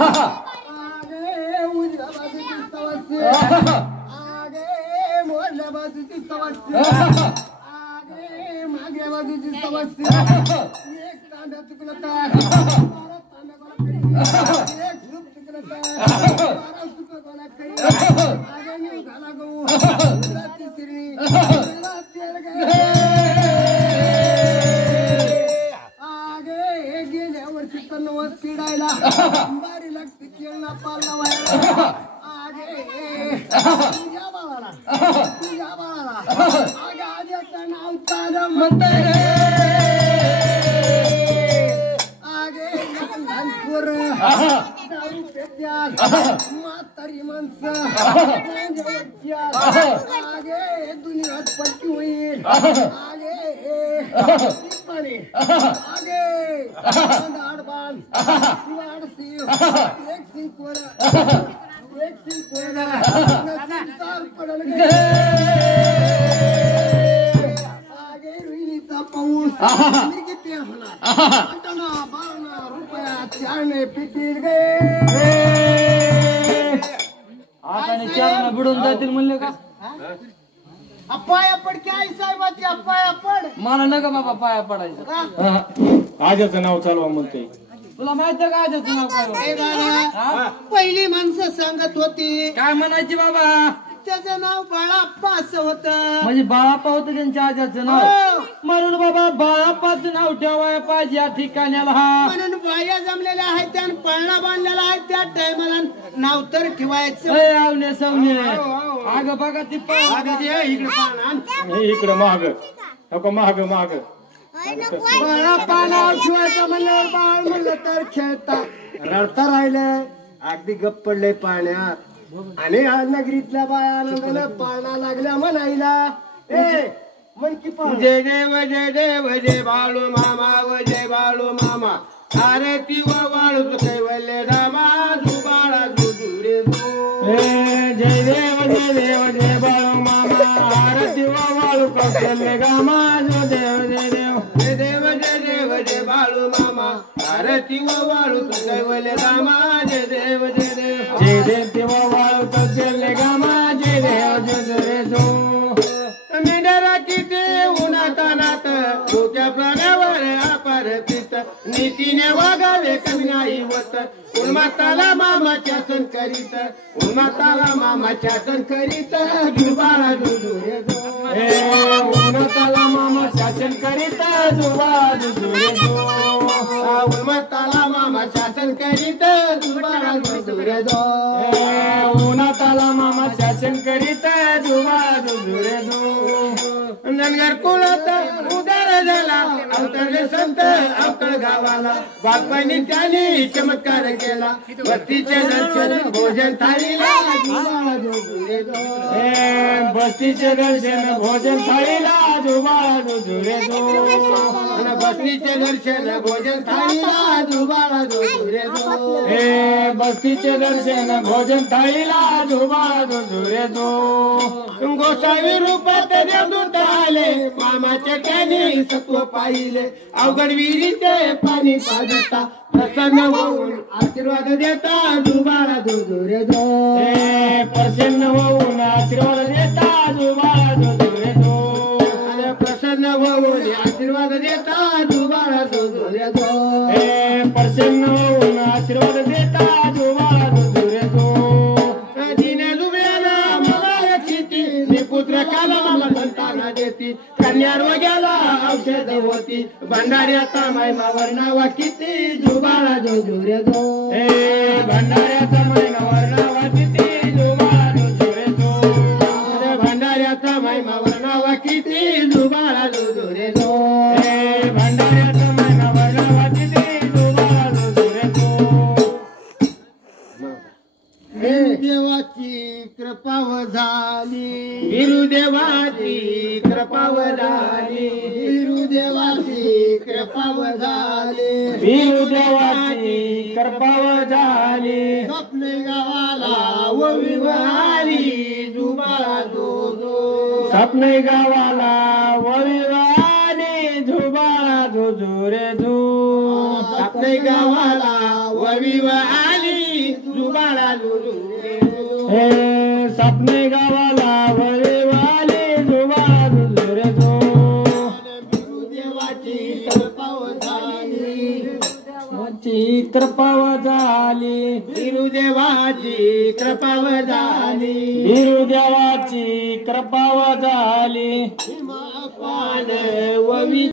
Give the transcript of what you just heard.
आगे उजव्या बाजूची सवस्ती आगे मोडल्या बाजूची सवस्ती आगे मागल्या बाजूची सवस्ती एक तांब्या चुकलं तर 12 तांब्या गोळा करी एक झूप चुकलं तर 12 झूप गोळा करी आगे मी घाला गहू गुजराती सिरणी गुजराती आगे गेल्या वर्षी तर 90 पिडायला बारी लागते केळणा पाला व्हायला आगे तुझ्या बाळाला आगे आज्याचं नाव तारं म्हणतंय रे आगे लहान पोरं दारू पेत्यात म्हातारी माणसं आगे दुनियात पलटी होईल आगे पाणी आगे आडबान आडसी एक सिंग कोरा पडल गे आगे रुईचा पाऊस किती होणार 12 रुपया चारणे पितील गे आता चारणे बुडून जातील म्हणले का पाया पड की आई साहेबाची पाया पड मला नका बाबा पाया पडायचं आजाचं नाव चालवा म्हणते तुला माहित आहे का आजाचं नाव काय पहिली माणसं सांगत होती काय म्हणायची बाबा त्याचं नाव बाळाप्पा असं होत म्हणजे बाळाप्पा होतं त्यांच्या आजाचं नाव म्हणून बाबा बाळाप्पाचं नाव ठेवायला पाहिजे या ठिकाण्याला म्हणून बाया जमलेल्या आहेत त्यानं पळणा बांधलेला आहे त्या टायमाला नाव तर ठेवायचं आवणे सवणे अगं बघा ती इकडे महाग नको महाग महाग बाळाप्पा नाव ठेवायचं म्हणल्यावर बाळ म्हणलं तर खेळता रडता राहिलं अगदी गप्प पडले पाण्यात आणि नगरीतल्या बाया आनंदानं पाळणा लागल्या म्हणायला ए मन की जय देव जय बाळू मामा व जय बाळू मामा आरती व बाळू कैवल्य रामा बाळा दुरे जय देव जय बाळू मामा आरती व बाळू कौशल्य गामा जो देव जय देव जय बाळू मामा आरती व बाळू कैवल्य रामा जय देव जय देव बाळू कौशल्य गामा जय देव जय मेंढरा किती उन्हातानात डोक्या प्राण्यावर अपरतीत नीतीने वागावे कमी नाही होत उन्माताला मामाच्या सण करीत उन्माताला मामाच्या सण करीत जुबाळा जुजुरे उन्माताला मामा शासन करीत जुबा जुजुरे उन्माताला मामा शासन करीत जुबाळा जुजुरे उन्हाताला मामा शासन करीत जुबा जुजुरे ननगर कुळात उदार झाला अवतरले संत अवतळ गावाला बापांनी त्याने चमत्कार केला बत्तीचे दर्शन भोजन थाळीला बस्तीचे दर्शन भोजन थाळीला जुबाळा जुजुरे बस्तीचे दर्शन भोजन थाळीला जुबाळा जुजुरे बस्तीचे दर्शन भोजन थाळीला जुबाळा जुजुरे गोसावी रूपात देवदूत आले मामाच्या त्याने सत्व पाहिले अवघड विहिरीचे पाणी पाजता प्रसन्न होऊन आशीर्वाद देता जुबाळा जुजुरे प्रसन्न होऊन आशीर्वाद देता जुबाळा जुजुरे प्रसन्न होऊन आशीर्वाद देता जुबाळा जुजुरे प्रसन्न होऊन आशीर्वाद देता जुबाळा जुजुरे दिने दुबळ्याला मला चिती मी पुत्र काला मामा संताना देती कन्यार वग्याला औषध होती भंडाऱ्याचा मायमावर नावा किती जुबाळा जुजुरे भंडाऱ्याचा मायमावर नावा किती जुबाळा जुजुरे भंडाऱ्याचा मायमावर नावा किती जुबाळा जुजुरे भंडाऱ्याचा मायमावर नावा किती जुबाळा जुजुरे देवाची कृपाव झाली विरुदेवाची कृपाव झाली विरुदेवाची कृपाव झाली विरुदेवाची कृपाव झाली स्वप्ने गावाला व विवारी जुबाळा जो स्वप्ने गावाला व विवारी जुबाळा जुजुरे स्वप्ने गावाला व विवारी बाळा लुरू हे सपने गावाला वळेवाले जुबाळा झुजू रे जो देवाची कृपाव झाली कृपाव झाली बिरुदेवाची कृपाव झाली बिरुदेवाची कृपाव झाली पान ववी